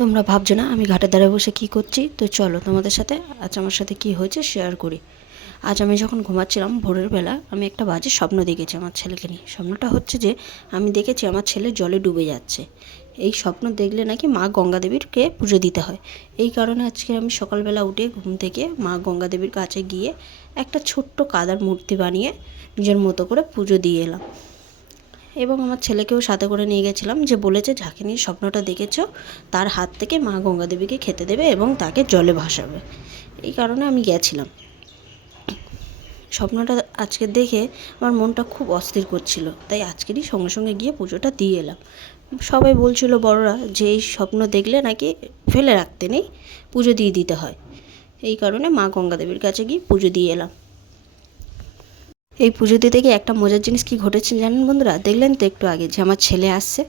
তোমরা ভাবছো না আমি ঘাটের ধারে বসে কী করছি? তো চলো তোমাদের সাথে আজ আমার সাথে কী হয়েছে শেয়ার করি। আজ আমি যখন ঘুমাচ্ছিলাম ভোরের বেলা আমি একটা বাজে স্বপ্ন দেখেছি আমার ছেলেকে নিয়ে। স্বপ্নটা হচ্ছে যে আমি দেখেছি আমার ছেলে জলে ডুবে যাচ্ছে। এই স্বপ্ন দেখলে নাকি মা গঙ্গা দেবীরকে পুজো দিতে হয়। এই কারণে আজকে আমি সকালবেলা উঠে ঘুম থেকে মা গঙ্গা দেবীর কাছে গিয়ে একটা ছোট্ট কাদার মূর্তি বানিয়ে নিজের মতো করে পুজো দিয়ে এলাম। এবং আমার ছেলেকেও সাথে করে নিয়ে গেছিলাম, যে বলেছে যাকে নিয়ে স্বপ্নটা দেখেছ তার হাত থেকে মা গঙ্গা দেবীকে খেতে দেবে এবং তাকে জলে ভাসাবে। এই কারণে আমি গেছিলাম। স্বপ্নটা আজকে দেখে আমার মনটা খুব অস্থির করছিল, তাই আজকেরই সঙ্গে সঙ্গে গিয়ে পুজোটা দিয়ে এলাম। সবাই বলছিল বড়রা যে এই স্বপ্ন দেখলে নাকি ফেলে রাখতে নেই, পুজো দিয়ে দিতে হয়। এই কারণে মা গঙ্গা দেবীর কাছে গিয়ে পুজো দিয়ে এলাম। এই পুজো দিতে গিয়ে একটা মজার জিনিস কী ঘটেছে জানেন বন্ধুরা? দেখলেন তো একটু আগে যে আমার ছেলে আসছে,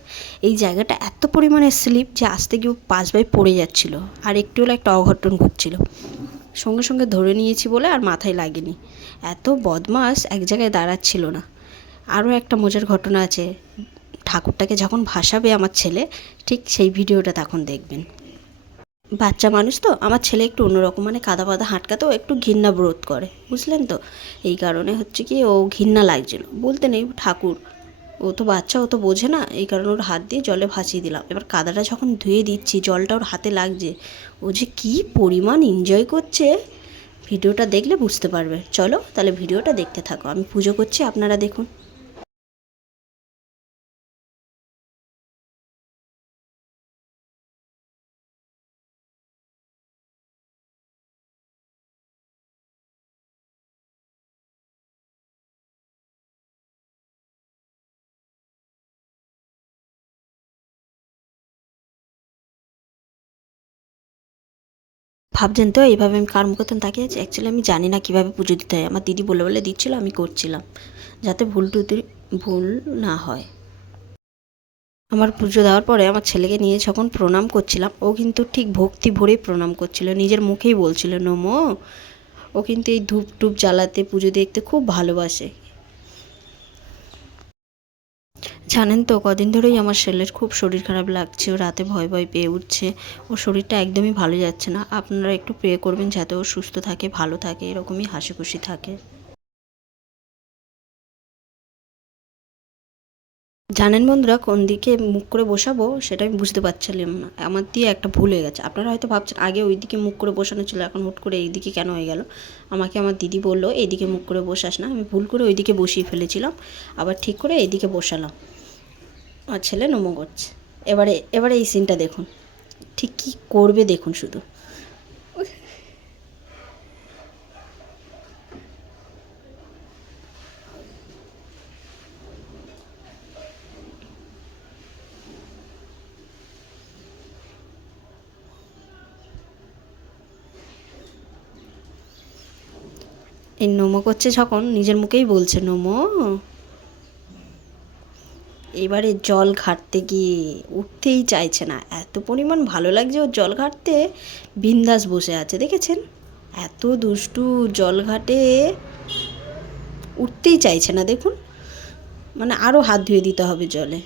এই জায়গাটা এত পরিমাণে স্লিপ যে আসতে গিয়ে পাশ বাই পড়ে যাচ্ছিল, আর একটু হলে একটা অঘটন ঘটছিল। সঙ্গে সঙ্গে ধরে নিয়েছি বলে আর মাথায় লাগেনি। এত বদমাস এক জায়গায় দাঁড়াচ্ছিল না। আরও একটা মজার ঘটনা আছে, ঠাকুরটাকে যখন ভাসাবে আমার ছেলে, ঠিক সেই ভিডিওটা তখন দেখবেন। বাচ্চা মানুষ তো আমার ছেলে একটু অন্যরকম, মানে কাদা পাদা হাঁটকাতেও একটু ঘৃণা বোধ করে, বুঝলেন তো? এই কারণে হচ্ছে কি ও ঘৃণা লাগছিল, বলতে নেই ঠাকুর, ও তো বাচ্চা, ও তো বোঝে না। এই কারণে ওর হাত দিয়ে জলে ভাসিয়ে দিলাম। এবার কাদাটা যখন ধুয়ে দিচ্ছি, জলটা ওর হাতে লাগছে, ও যে কী পরিমাণ এনজয় করছে ভিডিওটা দেখলে বুঝতে পারবে। চলো তাহলে ভিডিওটা দেখতে থাকো, আমি পুজো করছি, আপনারা দেখুন। ভাবছেন তো এইভাবে আমি কার মুখে তাকিয়ে আছি? অ্যাকচুয়ালি আমি জানি না কীভাবে পুজো দিতে হয়। আমার দিদি বলে বলে দিচ্ছিলো, আমি করছিলাম যাতে ভুল না হয়। আমার পুজো দেওয়ার পরে আমার ছেলেকে নিয়ে যখন প্রণাম করছিলাম, ও কিন্তু ঠিক ভক্তি ভরেই প্রণাম করছিল, নিজের মুখেই বলছিল নমো। ও কিন্তু এই ধূপ টুপ জ্বালাতে পুজো দেখতে খুব ভালোবাসে। জানেন তো কদিন ধরেই আমার ছেলের খুব শরীর খারাপ লাগছে, ও রাতে ভয় ভয় পেয়ে উঠছে, ওর শরীরটা একদমই ভালো যাচ্ছে না। আপনারা একটু প্রে করবেন যাতে ও সুস্থ থাকে, ভালো থাকে, এরকমই হাসি খুশি থাকে। জানেন বন্ধুরা কোন দিকে মুখ করে বসাবো সেটা আমি বুঝতে পারছিলাম না, আমার দিয়ে একটা ভুল হয়ে গেছে। আপনারা হয়তো ভাবছেন আগে ওই দিকে মুখ করে বসানো ছিল, এখন হুট করে এই দিকে কেন হয়ে গেল। আমাকে আমার দিদি বললো এইদিকে মুখ করে বসাস না, আমি ভুল করে ওই দিকে বসিয়ে ফেলেছিলাম, আবার ঠিক করে এইদিকে বসালাম। আমার ছেলে নমো করছে। এবারে এবারে এই সিনটা দেখুন, ঠিক কী করবে দেখুন শুধু। এই নমো করছে যখন নিজের মুখেই বলছে নমো। এবারে জল ঘাটতে গিয়ে উঠতেই চাইছে না, এত পরিমাণ ভালো লাগছে ওর জল ঘাটতে, বিন্দাস বসে আছে দেখেছেন? এত দুষ্টু, জল ঘাটে উঠতেই চাইছে না দেখুন, মানে আরও হাত ধুয়ে দিতে হবে জলে।